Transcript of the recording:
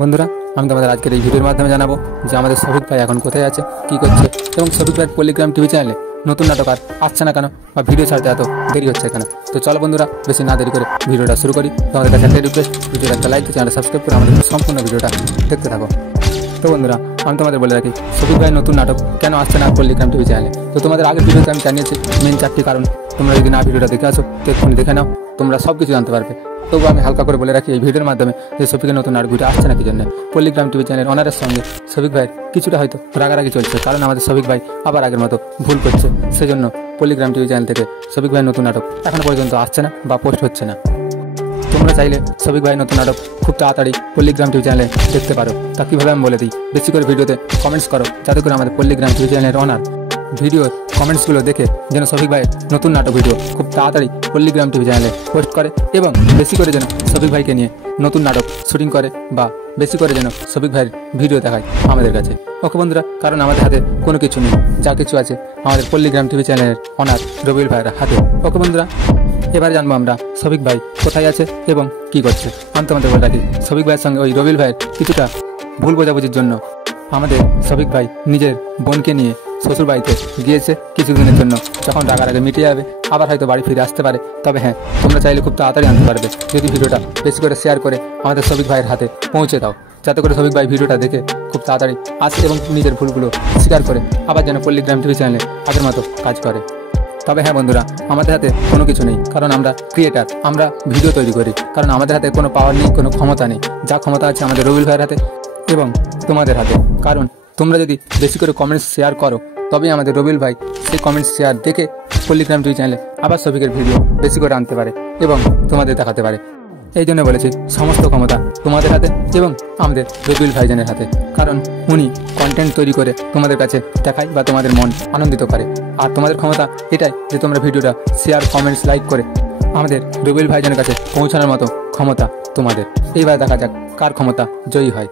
বন্ধুরা, আমি তোমাদের আজকের এই ভিডিওর মাধ্যমে জানাবো যে আমাদের শফিক ভাই এখন কোথায় আছে, কি করছে, এবং শফিক ভাইয়ের পল্লিগ্রাম টিভি চ্যানেলে নতুন নাটক আর আসছে না কেন, বা ভিডিও ছাড়তে এত দেরি হচ্ছে কেন। তো চলো বন্ধুরা, বেশি না দেরি করে ভিডিওটা শুরু করি। তোমাদের কাছে একটা রিকোয়েস্ট, ভিডিওটা একটা লাইক, চ্যানেলটা সাবস্ক্রাইব করে আমাদের সম্পূর্ণ ভিডিওটা দেখতে থাকো। তো বন্ধুরা, আমি তোমাদের বলে রাখি শফিক ভাইয়ের নতুন নাটক কেন আসছে না পল্লিগ্রাম টিভি চ্যানেলে। তো তোমাদের আগের ভিডিওতে আমি জানিয়েছি মেন 4টি কারণ। তোমরা যদি না ভিডিওটা দেখে আসো তো এক্ষুনি দেখে নাও, তোমরা সব কিছু জানতে পারবে। তবু আমি হালকা করে বলে রাখি এই ভিডিওর মাধ্যমে যে শফিকের নতুন নাটক ভিডিও আসছে না কি জন্য। পল্লিগ্রাম টিভি চ্যানেল অনারের সঙ্গে শফিক ভাইয়ের কিছুটা হয়তো রাগারাগি চলছে, কারণ আমাদের শফিক ভাই আবার আগের মতো ভুল করছে। সেজন্য পল্লিগ্রাম টিভি চ্যানেল থেকে শফিক ভাইয়ের নতুন নাটক এখনো পর্যন্ত আসছে না বা পোস্ট হচ্ছে না। তোমরা চাইলে শফিক ভাইয়ের নতুন নাটক খুব তাড়াতাড়ি পল্লিগ্রাম টিভি চ্যানেলে দেখতে পারো। তা কীভাবে আমি বলে দিই, বেশি করে ভিডিওতে কমেন্টস করো, যাতে করে আমাদের পল্লিগ্রাম টিভি চ্যানেলের অনার ভিডিওর কমেন্টসগুলো দেখে যেন শফিক ভাইয়ের নতুন নাটক ভিডিও খুব তাড়াতাড়ি পল্লিগ্রাম টিভি চ্যানেলে পোস্ট করে, এবং বেশি করে যেন শফিক ভাইকে নিয়ে নতুন নাটক শুটিং করে, বা বেশি করে যেন শফিক ভাইয়ের ভিডিও দেখায় আমাদের কাছে। ওকে বন্ধুরা, কারণ আমাদের হাতে কোনো কিছু নেই, যা কিছু আছে আমাদের পল্লিগ্রাম টিভি চ্যানেলের অনার রবিউল ভাইয়ের হাতে। ওকে বন্ধুরা, এবারে জানবো আমরা শফিক ভাই কোথায় আছে এবং কি করছে। আমি তোমাদের বলে রাখি শফিক ভাইয়ের সঙ্গে ওই রবিউল ভাইয়ের কিছুটা ভুল বোঝাবুঝির জন্য আমাদের শফিক ভাই নিজের বোনকে নিয়ে শ্বশুর বাড়িতে গিয়েছে কিছুদিনের জন্য। যখন রাগারাগে মিটে যাবে আবার হয়তো বাড়ি ফিরে আসতে পারে। তবে হ্যাঁ, তোমরা চাইলে খুব তাড়াতাড়ি আনতে পারবে যদি ভিডিওটা বেশি করে শেয়ার করে আমাদের শফিক ভাইয়ের হাতে পৌঁছে দাও, যাতে করে শফিক ভাই ভিডিওটা দেখে খুব তাড়াতাড়ি আসে এবং নিজের ভুলগুলো স্বীকার করে আবার যেন পল্লিগ্রাম টিভি চ্যানেলে আগের মতো কাজ করে। তবে হ্যাঁ বন্ধুরা, আমাদের হাতে কোনো কিছু নেই, কারণ আমরা ক্রিয়েটার, আমরা ভিডিও তৈরি করি। কারণ আমাদের হাতে কোনো পাওয়ার নেই, কোনো ক্ষমতা নেই। যা ক্ষমতা আছে আমাদের রবিউল ভাইয়ের হাতে এবং তোমাদের হাতে। কারণ তোমরা যদি বেশি করে কমেন্টস শেয়ার করো, তবেই আমাদের রবিউল ভাই সেই কমেন্টস শেয়ার দেখে পল্লিগ্রাম টিভি চ্যানেলে আবার শফিকের ভিডিও বেশি করে আনতে পারে এবং তোমাদের দেখাতে পারে। এই জন্য বলেছি সমস্ত ক্ষমতা তোমাদের হাতে এবং আমাদের রবিউল ভাইজানের হাতে। কারণ উনি কন্টেন্ট তৈরি করে তোমাদের কাছে দেখায় বা তোমাদের মন আনন্দিত করে। আর তোমাদের ক্ষমতা এটাই যে তোমরা ভিডিওটা শেয়ার, কমেন্টস, লাইক করে আমাদের রবিউল ভাইজানের কাছে পৌঁছানোর মতো ক্ষমতা তোমাদের। এইবার দেখা যাক কার ক্ষমতা জয়ী হয়।